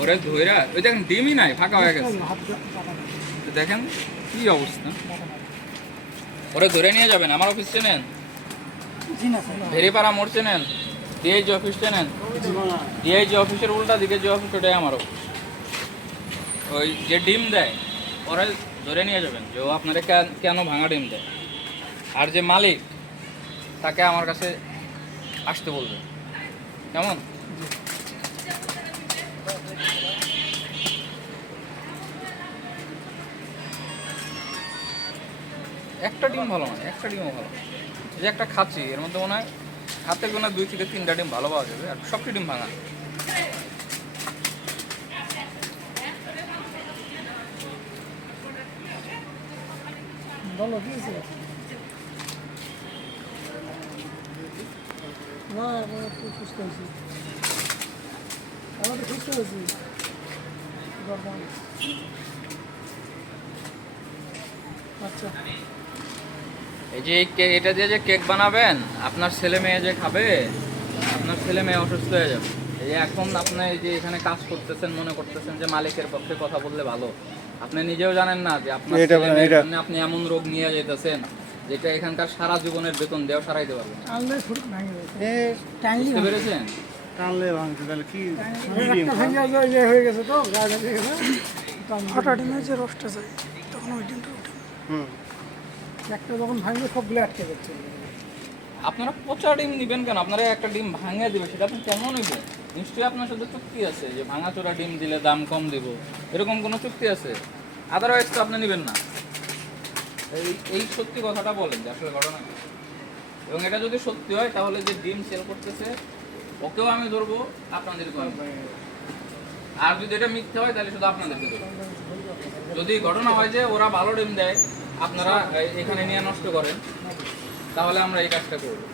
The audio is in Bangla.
ওরে ধইরা ওই দেখেন ডিমই নাই, ফাঁকা হয়ে গেছে। দেখেন কি অবস্থা। ওরে ধরে নিয়ে যাবেন। আমার অফিস চেনেন? ভেরিপাড়া মোড় চেনেন? ডিআইজি অফিস চেনেন? ডিআইজি অফিসের উল্টা দিকে যে অফিস, ওটাই আমার অফিস। ওই যে ডিম দেয় ওরা ধরে নিয়ে যাবেন যে ও আপনারা কেন ভাঙা ডিম দেয়। আর যে মালিক তাকে আমার কাছে আসতে বলবে, কেমন? একটা ডিম ভালো নয়, একটা ডিমও ভালো। এই যে একটা খাচ্ছি, এর মধ্যে মনে হয় হাতে গোনা 2 থেকে 3টা ডিম ভালো পাওয়া যাবে, আর সবটি ডিম ভাঙা। ভালো দিয়েছে না, আমরা একটু সুস্থ হয়েছি, আমরা তো সুস্থ হয়েছি। আচ্ছা, এই যে এটা দিয়ে যে কেক বানাবেন, আপনার ছেলে মেয়ে যে খাবে, আপনার ছেলে মেয়ে অসুস্থ হয়ে যাবে। এই যে এখন আপনি এই যে এখানে কাজ করতেছেন, মনে করতেছেন যে মালিকের পক্ষে কথা বললে ভালো। আপনি নিজেও জানেন না যে আপনার ছেলে মেয়ের জন্য আপনি এমন রোগ নিয়ে যেতেছেন যেটা এখানকার সারা জীবনের বেতন দেওয়া সারাইতে পারবেন না। টানলে ফুট ভাঙে বুঝতে পেরেছেন? টানলে ভাঙছে তাহলে কি ইয়ে হয়ে গেছে তো, গাছ হয়ে গেছে। হঠাৎ যে রসটা যায় তখন ওই ডিমটা উঠে একটা যখন ভাঙবে সবগুলো আটকে যাচ্ছে। আপনারা পচা ডিম নিবেন কেন? আপনারা একটা ডিম ভাঙে দিবে, সেটা আপনি কেন নেবেন? নিশ্চয়ই আপনার সাথে চুক্তি আছে যে ভাঙাচোরা ডিম দিলে দাম কম দিব, এরকম কোনো চুক্তি আছে? আদারওয়াইজ তো আপনি নেবেন না। এই সত্যি কথাটা বলেন যে আসলে ঘটনা কি। এবং এটা যদি সত্যি হয় তাহলে যে ডিম সেল করতেছে ওকেও আমি ধরবো, আপনাদেরকেও আমি ধরবো। আর যদি এটা মিথ্যা হয় তাহলে শুধু আপনাদেরকে ধরবো। যদি ঘটনা হয় যে ওরা ভালো ডিম দেয়, আপনারা এখানে নিয়ে নষ্ট করেন, তাহলে আমরা এই কাজটা করবো।